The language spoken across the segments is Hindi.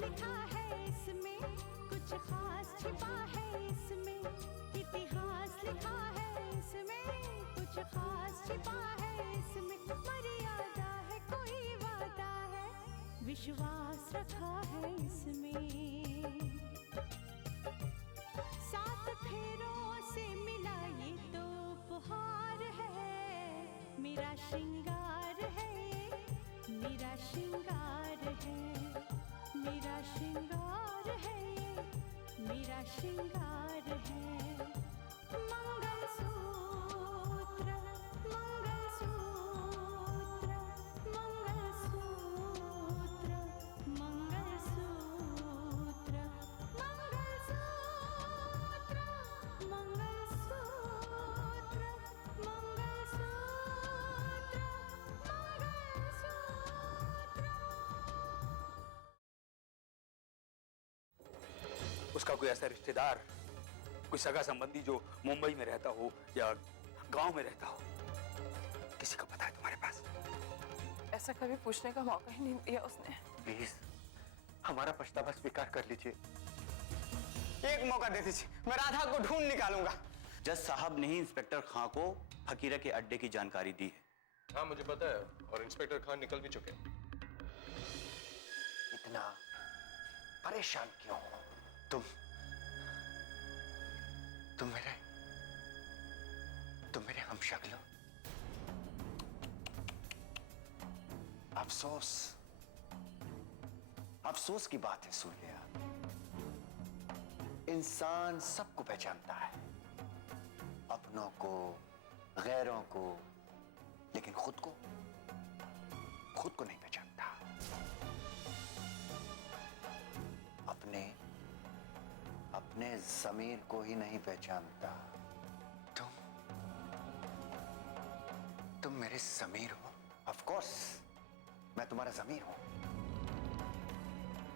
लिखा है इसमें, कुछ खास छिपा है इसमें, इतिहास लिखा है इसमें, कुछ खास छिपा है इसमें, मर्यादा है कोई वादा है, विश्वास रखा है इसमें। सात फेरों से मिला ये तो उपहार है, मेरा श्रृंगार है, मेरा श्रृंगार है, मेरा श्रृंगार है, मेरा श्रृंगार है। मंगलसूत्र, मंगलसूत्र, मंगलसूत्र, मंगलसूत्र, मंगलसूत्र, मंगलसूत्र, मंगलसूत्र। उसका कोई ऐसा रिश्तेदार, कोई सगा संबंधी जो मुंबई में रहता हो या गांव में रहता हो, किसी को पता है तुम्हारे पास? ऐसा कभी पूछने का मौका ही नहीं दिया उसने। प्लीज हमारा पछतावा स्वीकार कर लीजिए। एक मौका दे दीजिए, मैं राधा को ढूंढ निकालूंगा। जज साहब ने ही इंस्पेक्टर खां को फकीरा के अड्डे की जानकारी दी है। हाँ मुझे पता है, और इंस्पेक्टर खान निकल भी चुके हैं। इतना परेशान क्यों हो तुम मेरे हमशक्ल हो। अफसोस की बात है सूर्या, इंसान सबको पहचानता है, अपनों को, गैरों को, लेकिन खुद को नहीं पहचानता। अपने ज़मीर को ही नहीं पहचानता। तुम मेरे ज़मीर हो। ऑफ कोर्स मैं तुम्हारा ज़मीर हूं,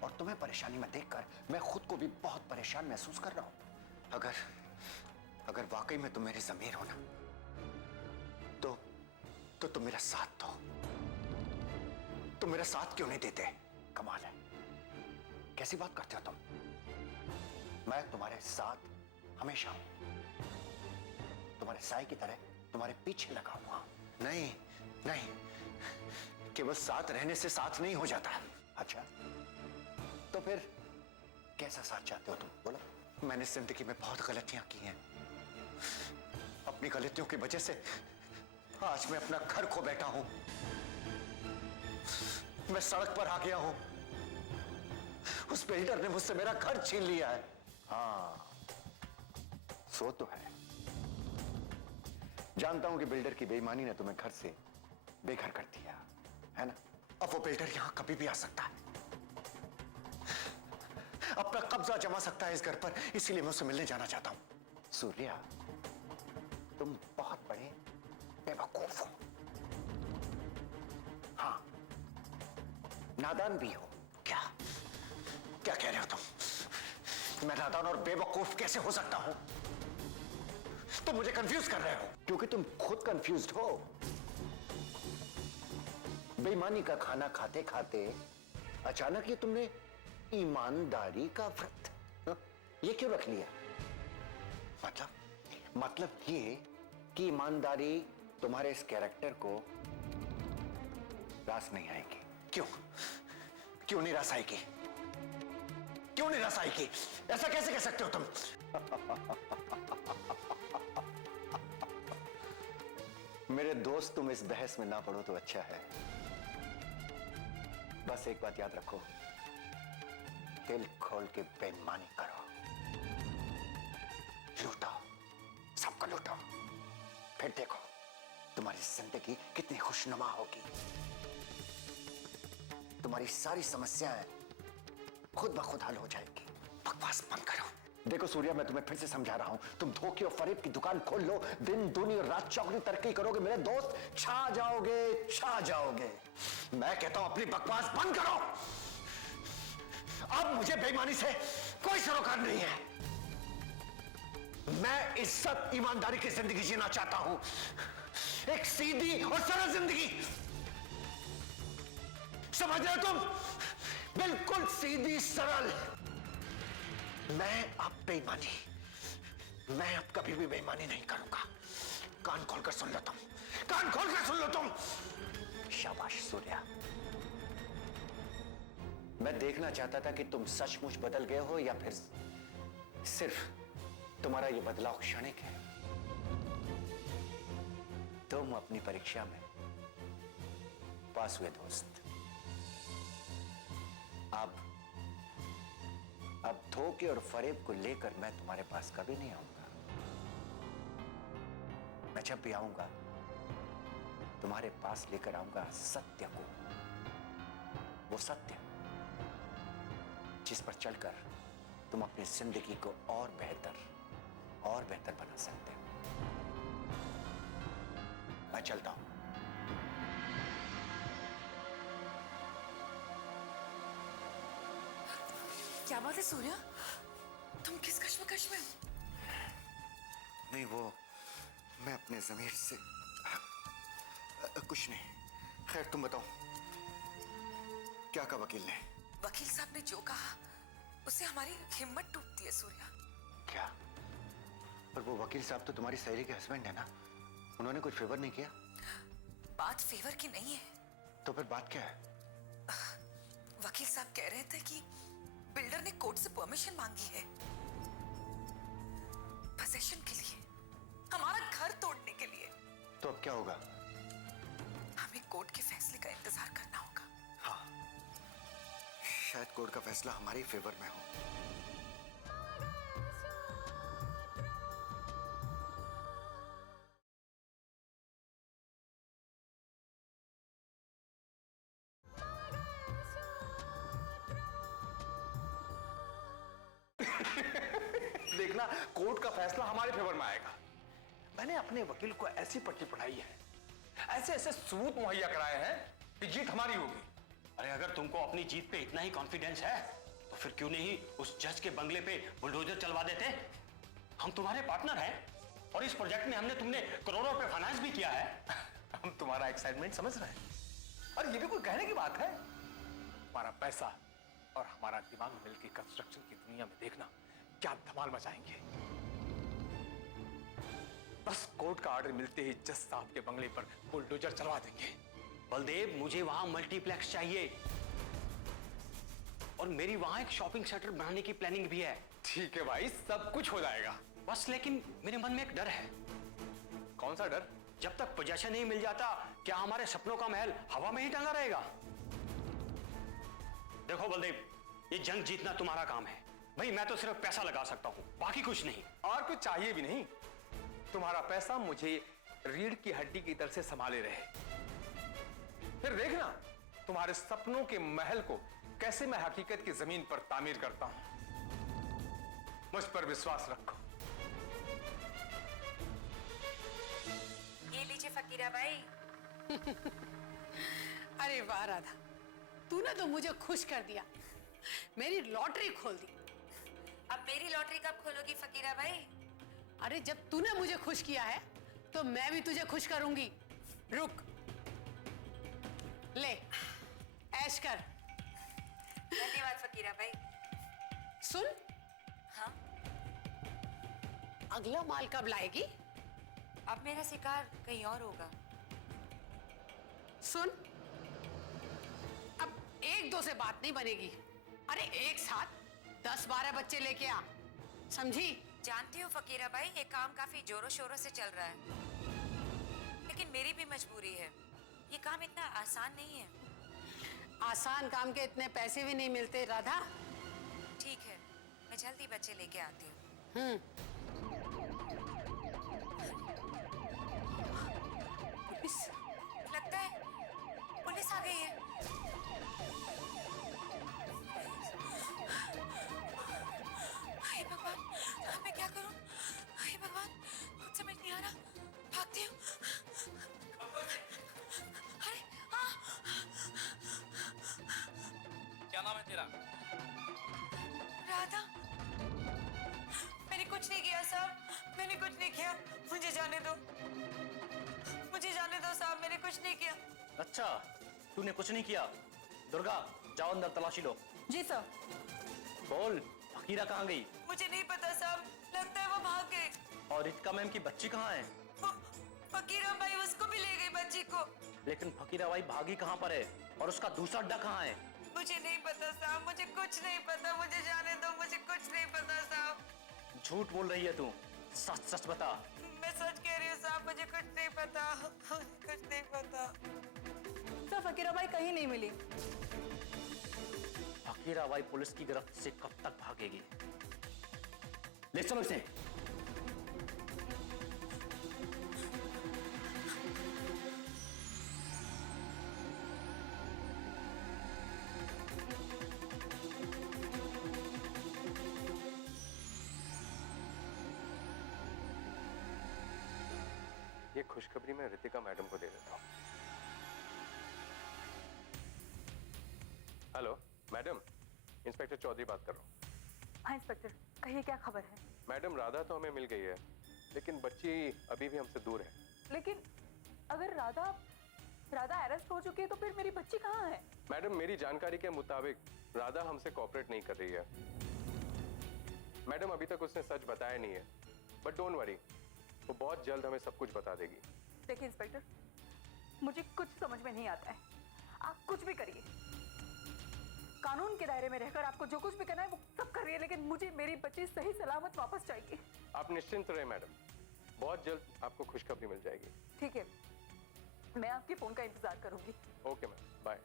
और तुम्हें परेशानी में देखकर मैं खुद को भी बहुत परेशान महसूस कर रहा हूं। अगर वाकई में तुम मेरे ज़मीर हो ना, तो तुम मेरा साथ दो। तुम मेरा साथ क्यों नहीं देते? कमाल है, कैसी बात करते हो तुम? मैं तुम्हारे साथ हमेशा हूं, तुम्हारे साए की तरह तुम्हारे पीछे लगा हुआ। नहीं, केवल साथ रहने से साथ नहीं हो जाता। अच्छा, तो फिर कैसा साथ चाहते हो तुम? बोलो। मैंने जिंदगी में बहुत गलतियां की हैं। अपनी गलतियों की वजह से आज मैं अपना घर खो बैठा हूं। मैं सड़क पर आ गया हूं। उस बिल्डर ने मुझसे मेरा घर छीन लिया है। हाँ, सो तो है। जानता हूं कि बिल्डर की बेईमानी ने तुम्हें घर से बेघर कर दिया है ना। अब वो बिल्डर यहां कभी भी आ सकता है, अपना कब्जा जमा सकता है इस घर पर, इसीलिए मैं उससे मिलने जाना चाहता हूं। सूर्या, तुम बहुत बड़े बेवकूफ हो। हाँ, नादान भी हो। क्या कह रहे हो तुम? मैं नादान और बेवकूफ कैसे हो सकता हूं? तुम मुझे कंफ्यूज कर रहे हो, क्योंकि तुम खुद कंफ्यूज्ड हो। बेईमानी का खाना खाते खाते अचानक ये तुमने ईमानदारी का व्रत ये क्यों रख लिया? मतलब ये कि ईमानदारी तुम्हारे इस कैरेक्टर को रास नहीं आएगी। क्यों नहीं रास आएगी? क्यों नहीं रास आएगी? ऐसा कैसे कह सकते हो तुम? मेरे दोस्त, तुम इस बहस में ना पड़ो तो अच्छा है। बस एक बात याद रखो, दिल खोल के बेईमानी करो, लूटो, सबको लूटो, फिर देखो तुम्हारी जिंदगी कितनी खुशनुमा होगी। तुम्हारी सारी समस्याएं खुद ब खुद हल हो जाएगी। बकवास बंद करो। देखो सूर्या, मैं तुम्हें फिर से समझा रहा हूं, तुम धोखे और फरेब की दुकान खोल लो, दिन दूनी और रात चौगनी तरक्की करोगे मेरे दोस्त, छा जाओगे। मैं कहता हूं अपनी बकवास बंद करो। अब मुझे बेईमानी से कोई सरोकार नहीं है। मैं इज्जत ईमानदारी की जिंदगी जीना चाहता हूं, एक सीधी और सरल जिंदगी। समझ रहे हो तुम? बिल्कुल सीधी सरल। मैं अब बेईमानी, मैं अब कभी भी बेईमानी नहीं करूंगा। कान खोलकर सुन लो तुम, कान खोलकर सुन लो तुम। शाबाश सूर्या, मैं देखना चाहता था कि तुम सचमुच बदल गए हो या फिर सिर्फ तुम्हारा यह बदलाव क्षणिक है। तुम अपनी परीक्षा में पास हुए दोस्त, अब धोखे और फरेब को लेकर मैं तुम्हारे पास कभी नहीं आऊंगा। मैं जब भी आऊंगा तुम्हारे पास लेकर आऊंगा सत्य को, वो सत्य जिस पर चलकर तुम अपनी जिंदगी को और बेहतर बना सकते हो। मैं चलता हूं। क्या बात है सूर्या, तुम किस कश्मकश में हो? नहीं, वो मैं अपने ज़मीर से कुछ नहीं। खैर तुम बताओ, क्या कहा वकील ने? वकील साहब ने जो कहा उससे हमारी हिम्मत टूटती है सूर्या। क्या? पर वो वकील साहब तो तुम्हारी सहेली के हस्बैंड है ना, उन्होंने कुछ फेवर नहीं किया? बात फेवर की नहीं है। तो फिर बात क्या है? वकील साहब कह रहे थे कि बिल्डर ने कोर्ट से परमिशन मांगी है पोजीशन के लिए, हमारा घर तोड़ने के लिए। तो अब क्या होगा? हमें कोर्ट के फैसले का इंतजार करना होगा। हाँ, शायद कोर्ट का फैसला हमारे फेवर में हो। देखना, कोर्ट का फैसला हमारे फेवर में आएगा। मैंने अपने वकील को ऐसी पट्टी पढ़ाई है, ऐसे ऐसे सबूत मुहैया कराए हैं कि जीत हमारी होगी। अरे अगर तुमको अपनी जीत पे इतना ही कॉन्फिडेंस है तो फिर क्यों नहीं उस जज के बंगले पे बुलडोजर चलवा देते? हम तुम्हारे पार्टनर हैं और इस प्रोजेक्ट में हमने तुमने करोड़ों रुपए फाइनेंस भी किया है। हम तुम्हारा एक्साइटमेंट समझ रहे हैं, और ये भी कोई कहने की बात है? हमारा पैसा और हमारा दिमाग मिलकर कंस्ट्रक्शन की दुनिया में देखना क्या धमाल मचाएंगे। बस कोर्ट का ऑर्डर मिलते ही जज साहब के बंगले पर बुलडोजर चलवा देंगे। बलदेव, मुझे वहां मल्टीप्लेक्स चाहिए और मेरी वहां एक शॉपिंग सेंटर बनाने की प्लानिंग भी है। ठीक है भाई, सब कुछ हो जाएगा। बस लेकिन मेरे मन में एक डर है। कौन सा डर? जब तक पोजीशन नहीं मिल जाता, क्या हमारे सपनों का महल हवा में ही टंगा रहेगा? देखो बलदेव, ये जंग जीतना तुम्हारा काम है भाई। मैं तो सिर्फ पैसा लगा सकता हूं, बाकी कुछ नहीं। और कुछ चाहिए भी नहीं। तुम्हारा पैसा मुझे रीढ़ की हड्डी की तरह से संभाले रहे। फिर देखना तुम्हारे सपनों के महल को कैसे मैं हकीकत की जमीन पर तामीर करता हूं। मुझ पर विश्वास रखो। ये लीजिए फकीरा भाई। अरे वाह राधा, तूने तो मुझे खुश कर दिया, मेरी लॉटरी खोल दी। अब मेरी लॉटरी कब खोलोगी फकीरा भाई? अरे जब तूने मुझे खुश किया है तो मैं भी तुझे खुश करूंगी। रुक, ले ऐश कर। धन्यवाद फकीरा भाई। सुन, हाँ, अगला माल कब लाएगी? अब मेरा शिकार कहीं और होगा। सुन, अब एक दो से बात नहीं बनेगी। अरे एक साथ 10-12 बच्चे लेके आ, समझी? जानती हूँ फकीरा भाई, ये काम काफी जोरों शोरों से चल रहा है, लेकिन मेरी भी मजबूरी है। ये काम इतना आसान नहीं है। आसान काम के इतने पैसे भी नहीं मिलते राधा। ठीक है, मैं जल्दी बच्चे लेके आती हूँ। पुलिस? लगता है पुलिस आ गई है। हे भगवान, मैं क्या करूं? हे भगवान, कुछ समझ नहीं आ रहा। भागती हूँ। अरे हाँ, क्या नाम है तेरा? राधा। मैंने कुछ नहीं किया साहब, मैंने कुछ नहीं किया। मुझे जाने दो, मुझे जाने दो साहब, मैंने कुछ नहीं किया। अच्छा, तूने कुछ नहीं किया? दुर्गा, जाओ अंदर तलाशी लो। जी सर। बोल, फकीरा कहाँ गई? मुझे नहीं पता साहब, लगता है वो भाग गए। और रितिका मैम की बच्ची कहाँ है? फकीरा भाई उसको भी ले गई बच्ची को। लेकिन फकीरा भाई भागी कहाँ पर है और उसका दूसरा अड्डा कहाँ है? मुझे नहीं पता साहब, मुझे कुछ नहीं पता, मुझे जाने दो, मुझे कुछ नहीं पता साहब। झूठ बोल रही है तू, सच सच बता। मैं सच कह रही हूँ साहब, मुझे कुछ नहीं पता, कुछ नहीं पता। सर फकीरा भाई कहीं नहीं मिली। फकीरा भाई पुलिस की गिरफ्त से कब तक भागेगी? ले चलो इसे। ये खुशखबरी मैं रितिका मैडम को दे देता हूँ। हेलो मैडम, इंस्पेक्टर चौधरी बात कर रहा हूँ। हाँ इंस्पेक्टर, कहिए क्या खबर है? मैडम राधा तो हमें मिल गई है, लेकिन बच्ची अभी भी हमसे दूर है। लेकिन अगर राधा अरेस्ट हो चुकी है तो फिर मेरी बच्ची कहाँ है? मैडम मेरी जानकारी के मुताबिक राधा हमसे कोऑपरेट नहीं कर रही है। मैडम अभी तक उसने सच बताया नहीं है, बट डोंट वरी, वो बहुत जल्द हमें सब कुछ बता देगी। देखिए इंस्पेक्टर, मुझे कुछ समझ में नहीं आता है। आप कुछ भी करिए, कानून के दायरे में रहकर आपको जो कुछ भी करना है वो सब करिए, लेकिन मुझे मेरी बच्ची सही सलामत वापस चाहिए। आप निश्चिंत रहे मैडम, बहुत जल्द आपको खुशखबरी मिल जाएगी। ठीक है, मैं आपके फोन का इंतजार करूंगी। Okay ma'am, bye.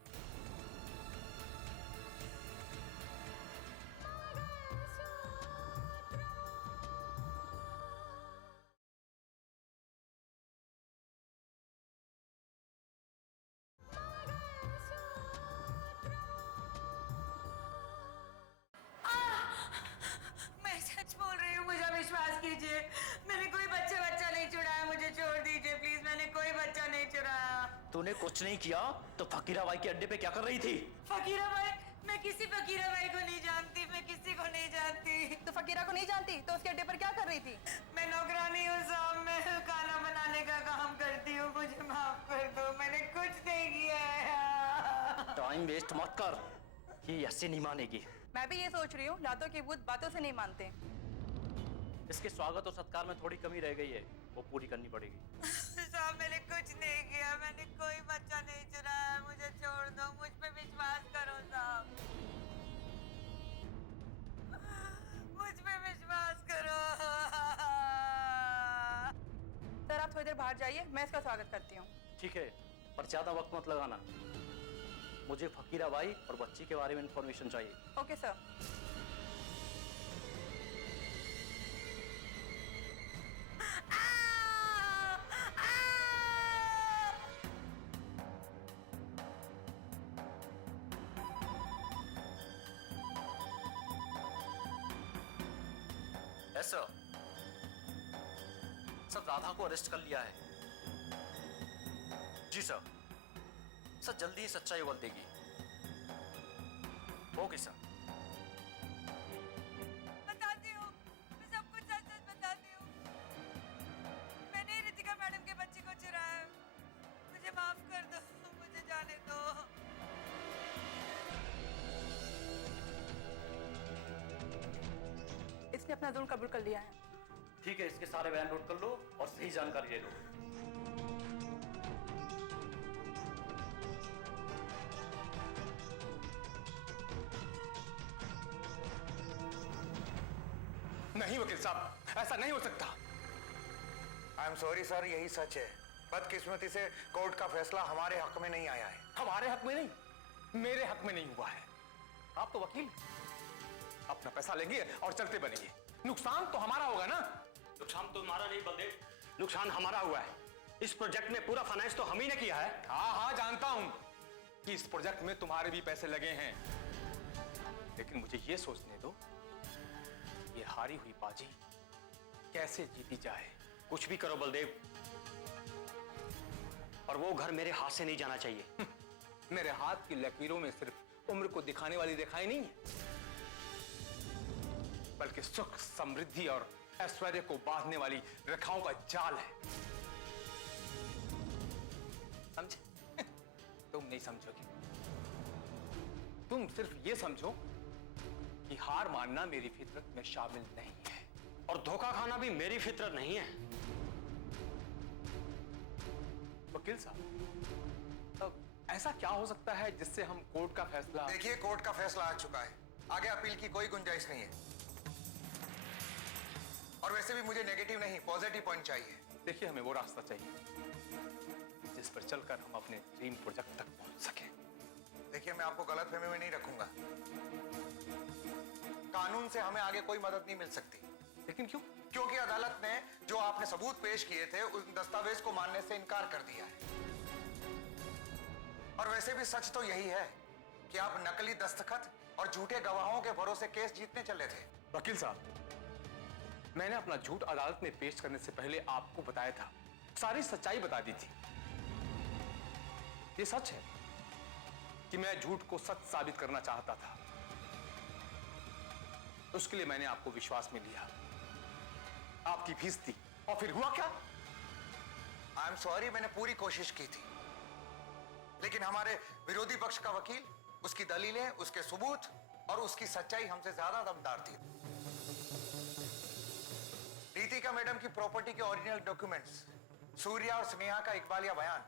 मैं सच बोल रही हूँ, मुझे विश्वास कीजिए, मैंने कोई बच्चा नहीं चुराया, मुझे छोड़ दीजिए प्लीज, मैंने कोई बच्चा नहीं चुराया। तूने कुछ नहीं किया तो फकीरा भाई के अड्डे पे क्या कर रही थी? फकीरा भाई, मैं किसी फकीरा भाई को नहीं जानती, मैं किसी को नहीं जानती। तो फकीरा को नहीं जानती तो उसके अड्डे पर क्या कर रही थी? मैं नौकरानी हूँ साहब, मैं खाना बनाने का काम करती हूँ, मुझे माफ कर दो, मैंने कुछ नहीं किया है। टाइम वेस्ट मत कर, ये ऐसे नहीं मानेगी। मैं भी ये सोच रही हूँ, लातों की भूत बातों से नहीं मानते। इसके स्वागत और सत्कार में थोड़ी कमी रह गई है, वो पूरी करनी पड़ेगी। साहब मैंने कुछ नहीं किया, मैंने कोई बच्चा नहीं चुराया, मुझे छोड़ दो, मुझ पे विश्वास करो साहब, मुझ पे विश्वास करो। सर आप थोड़ी देर बाहर जाइए, मैं इसका स्वागत करती हूँ। ठीक है, पर ज्यादा वक्त मत लगाना, मुझे फकीरा भाई और बच्ची के बारे में इंफॉर्मेशन चाहिए। Okay sir. Yes sir. Sir Radha को अरेस्ट कर लिया है। जी सर। सर जल्दी ही सच्चाई उगल देगी। Okay sir. बताती हूँ, मैं सब कुछ सच सच बताती हूँ। मैंने रितिका मैडम के बच्चे को चुराया, मुझे माफ कर दो, मुझे जाने दो। इसने अपना जुर्म कबूल कर लिया है। ठीक है, इसके सारे बयान नोट कर लो और सही जानकारी ले लो। नहीं वकील साहब, ऐसा नहीं हो सकता। आई एम सॉरी सर, यही सच है। बदकिस्मती से कोर्ट का फैसला हमारे हक में नहीं आया है। हमारे हक में नहीं, मेरे हक में नहीं हुआ है। आप तो वकील, अपना पैसा लेंगे और चलते बनेंगे, नुकसान तो हमारा होगा ना। नुकसान तो हमारा नहीं बलदेव, नुकसान हमारा हुआ है। इस प्रोजेक्ट में पूरा फाइनेंस तो हम ही ने किया है। हाँ हाँ जानता हूं कि इस प्रोजेक्ट में तुम्हारे भी पैसे लगे हैं, लेकिन मुझे ये सोचने दो ये हारी हुई बाजी कैसे जीती जाए। कुछ भी करो बलदेव, और वो घर मेरे हाथ से नहीं जाना चाहिए। मेरे हाथ की लकीरों में सिर्फ उम्र को दिखाने वाली रेखाएं नहीं है, बल्कि सुख, समृद्धि और ऐश्वर्य को बांधने वाली रेखाओं का जाल है। समझे? तुम नहीं समझोगे। तुम सिर्फ ये समझो कि हार मानना मेरी फितरत में शामिल नहीं है, और धोखा खाना भी मेरी फितरत नहीं है। वकील साहब, अब ऐसा क्या हो सकता है जिससे हम कोर्ट का फैसला? देखिए, कोर्ट का फैसला आ चुका है, आगे अपील की कोई गुंजाइश नहीं है। और वैसे भी मुझे नेगेटिव नहीं, पॉजिटिव पॉइंट चाहिए। देखिए, हमें वो रास्ता चाहिए जिस पर चलकर हम अपने ड्रीम प्रोजेक्ट तक पहुंच सकें। देखिए, मैं आपको गलतफहमी में नहीं रखूंगा। कानून से हमें आगे कोई मदद नहीं मिल सकती। लेकिन क्यों? क्योंकि अदालत ने जो आपने सबूत पेश किए थे उस दस्तावेज को मानने से इनकार कर दिया है। और वैसे भी सच तो यही है कि आप नकली दस्तखत और झूठे गवाहों के भरोसे केस जीतने चले थे। वकील साहब, मैंने अपना झूठ अदालत में पेश करने से पहले आपको बताया था, सारी सच्चाई बता दी थी। ये सच है कि मैं झूठ को सच साबित करना चाहता था। उसके लिए मैंने आपको विश्वास में लिया, आपकी फीस दी, और फिर हुआ क्या? आई एम सॉरी, मैंने पूरी कोशिश की थी, लेकिन हमारे विरोधी पक्ष का वकील, उसकी दलीलें, उसके सबूत और उसकी सच्चाई हमसे ज्यादा दमदार थी। रितिका मैडम की प्रॉपर्टी के ओरिजिनल डॉक्यूमेंट्स, सूर्या और स्नेहा का इकबालिया बयान,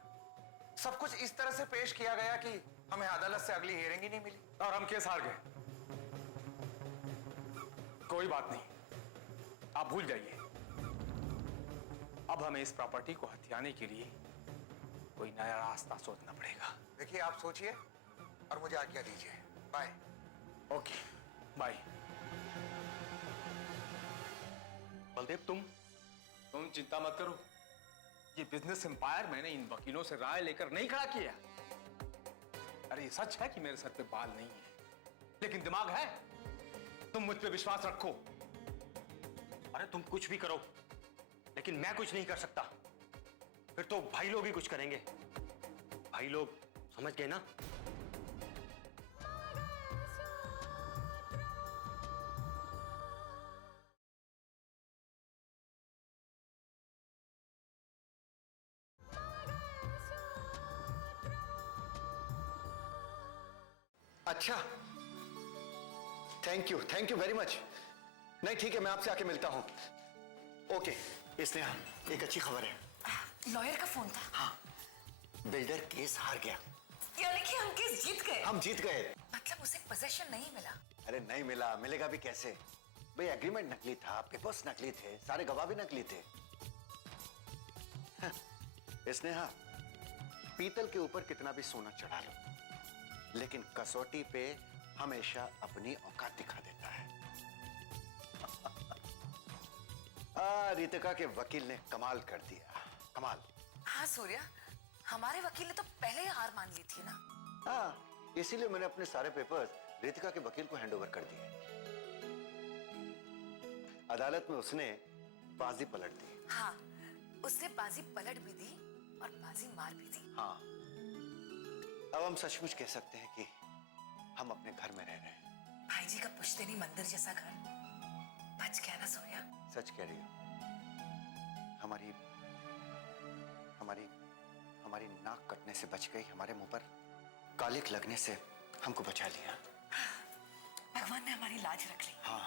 सब कुछ इस तरह से पेश किया गया कि हमें अदालत से अगली हियरिंग ही नहीं मिली और हम केस हार गए। कोई बात नहीं, आप भूल जाइए। अब हमें इस प्रॉपर्टी को हथियाने के लिए कोई नया रास्ता सोचना पड़ेगा। देखिए, आप सोचिए और मुझे आज्ञा दीजिए। बाय। Okay, bye. बलदेव, तुम चिंता मत करो। ये बिजनेस एम्पायर मैंने इन वकीलों से राय लेकर नहीं खड़ा किया। अरे ये सच है कि मेरे सर पे बाल नहीं है, लेकिन दिमाग है। तुम मुझ पे विश्वास रखो। अरे तुम कुछ भी करो, लेकिन मैं कुछ नहीं कर सकता। फिर तो भाई लोग ही कुछ करेंगे। भाई लोग, समझ गए ना? अच्छा, थैंक यू वेरी मच। नहीं ठीक है, मैं आपसे आके मिलता हूं। ओके। इसने एक अच्छी खबर है। लॉयर का फोन था। हाँ, बिल्डर केस हार गया। यानी कि हम केस जीत गए? हम जीत गए। मतलब उसे पोजीशन नहीं मिला? अरे नहीं मिला, मिलेगा भी कैसे? भाई एग्रीमेंट नकली था, पेपर्स नकली थे, सारे गवाह भी नकली थे। इसने पीतल के ऊपर कितना भी सोना चढ़ा लो, लेकिन कसौटी पे हमेशा अपनी औकात दिखा देता है। रितिका के वकील ने कमाल कर दिया, कमाल। हाँ सूर्या, हमारे वकील ने तो पहले ही हार मान ली थी ना। हाँ, इसीलिए मैंने अपने सारे पेपर्स रितिका के वकील को हैंडओवर कर दिए। अदालत में उसने बाजी पलट दी। हाँ, उसने बाजी पलट भी दी और बाजी मार भी दी। हाँ, अब हम सचमुच कह सकते हैं कि हम अपने घर में रह रहे हैं। भाई जी का पुश्तैनी मंदिर जैसा घर बच गया ना सूर्या। सच कह रही हो। हमारी हमारी हमारी नाक कटने से बच गई, हमारे मुंह पर कालिक लगने से हमको बचा लिया। भगवान ने हमारी लाज रख ली। हाँ।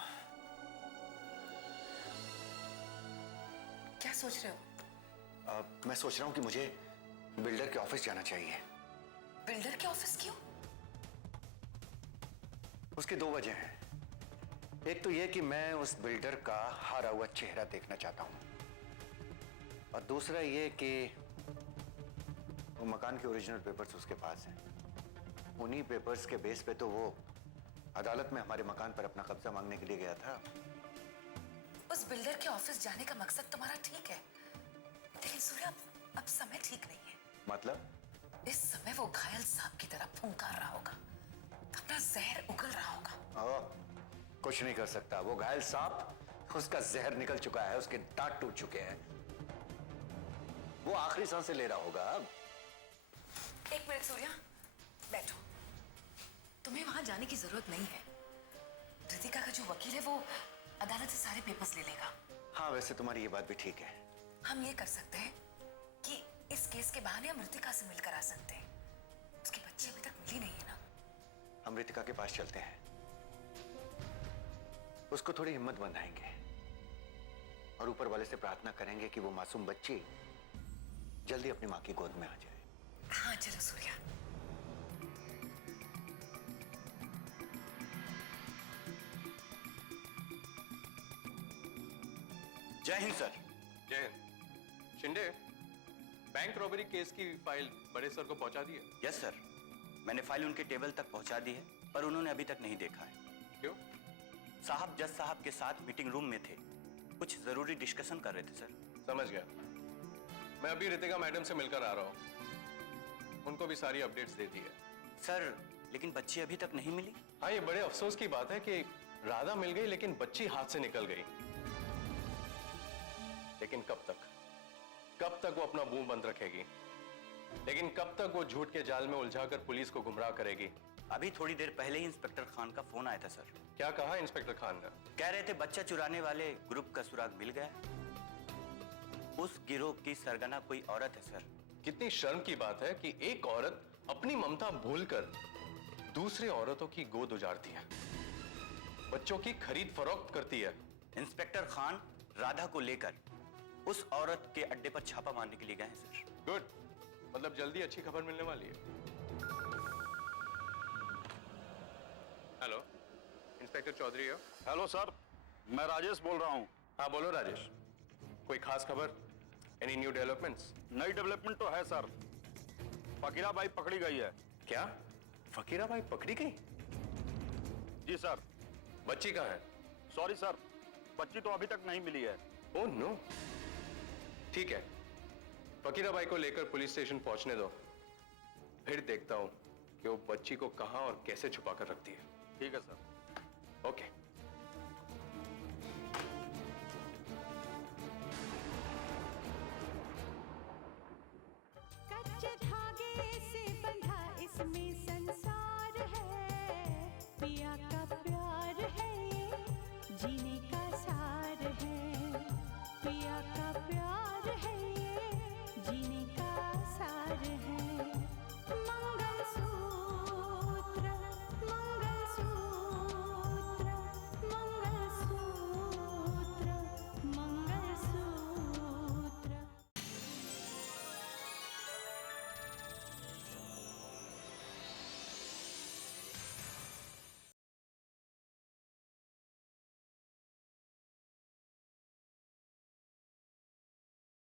क्या सोच रहे हो? मैं सोच रहा हूँ कि मुझे बिल्डर के ऑफिस जाना चाहिए। बिल्डर के ऑफिस क्यों? उसकी दो वजह हैं। एक तो यह कि मैं उस बिल्डर का हारा हुआ चेहरा देखना चाहता हूं, और दूसरा यह कि वो मकान के ओरिजिनल पेपर्स उसके पास हैं। उन्हीं पेपर्स के बेस पे तो वो अदालत में हमारे मकान पर अपना कब्जा मांगने के लिए गया था। उस बिल्डर के ऑफिस जाने का मकसद तुम्हारा ठीक है, लेकिन सूर्या अब समय ठीक नहीं है। मतलब? इस समय वो घायल सांप की तरह फुंकार रहा होगा, अपना जहर उगल रहा होगा। कुछ नहीं कर सकता। वो घायल सांप, उसका जहर निकल चुका है, उसके दांत टूट चुके हैं। वो आखिरी सांसें ले रहा होगा अब। एक मिनट सूर्या, बैठो। तुम्हें वहां जाने की जरूरत नहीं है। रितिका का जो वकील है वो अदालत से सारे पेपर्स ले लेगा। हाँ, वैसे तुम्हारी ये बात भी ठीक है। हम ये कर सकते हैं कि इस केस के बहाने हम रितिका से मिलकर आ सकते हैं। उसकी बच्ची अभी तक मिली नहीं है ना। हम रितिका के पास चलते हैं, उसको थोड़ी हिम्मत बंधाएंगे और ऊपर वाले से प्रार्थना करेंगे कि वो मासूम बच्ची जल्दी अपनी मां की गोद में आ जाए। हाँ चलो सूर्या। जय हिंद सर। जय Hind. Shinde, bank robbery case की फाइल बड़े सर को पहुंचा दी है? यस सर, मैंने फाइल उनके टेबल तक पहुंचा दी है, पर उन्होंने अभी तक नहीं देखा है। क्यों? साहब जज साहब के साथ मीटिंग रूम में थे, कुछ जरूरी डिस्कशन कर रहे थे सर। समझ गया। मैं अभी रितिका मैडम से मिलकर आ रहा हूं, उनको भी सारी अपडेट्स दे दी है। सर लेकिन बच्ची अभी तक नहीं मिली। हाँ, ये बड़े अफसोस की बात है कि राधा मिल गई लेकिन बच्ची हाथ से निकल गई। लेकिन कब तक वो अपना मुंह बंद रखेगी? लेकिन कब तक वो झूठ के जाल में उलझाकर पुलिस को गुमराह करेगी? अभी थोड़ी देर पहले ही इंस्पेक्टर खान का फोन आया था सर। क्या कहा इंस्पेक्टर खान ने? कह रहे थे बच्चा चुराने वाले ग्रुप का सुराग मिल गया। उस गिरोह की सरगना कोई औरत है सर। कितनी शर्म की बात है कि एक औरत अपनी ममता भूलकर दूसरी औरतों की गोद उजाड़ती है, बच्चों की खरीद फरोख्त करती है। इंस्पेक्टर खान राधा को लेकर उस औरत के अड्डे पर छापा मारने के लिए गए हैं सर। गुड, मतलब जल्दी अच्छी खबर मिलने वाली है। हेलो, इंस्पेक्टर चौधरी हो? हेलो सर, मैं राजेश बोल रहा हूँ। हाँ बोलो राजेश, कोई खास खबर? Any new developments? नई डेवलपमेंट तो है सर, फकीरा बाई पकड़ी गई है। क्या? फकीरा बाई पकड़ी गई? जी सर। बच्ची कहाँ है? सॉरी सर, बच्ची तो अभी तक नहीं मिली है। Oh no. ठीक है, फकीरा बाई को लेकर पुलिस स्टेशन पहुंचने दो, फिर देखता हूं कि वो बच्ची को कहां और कैसे छुपा कर रखती है। ठीक है सर। ओके। कच्चे धागे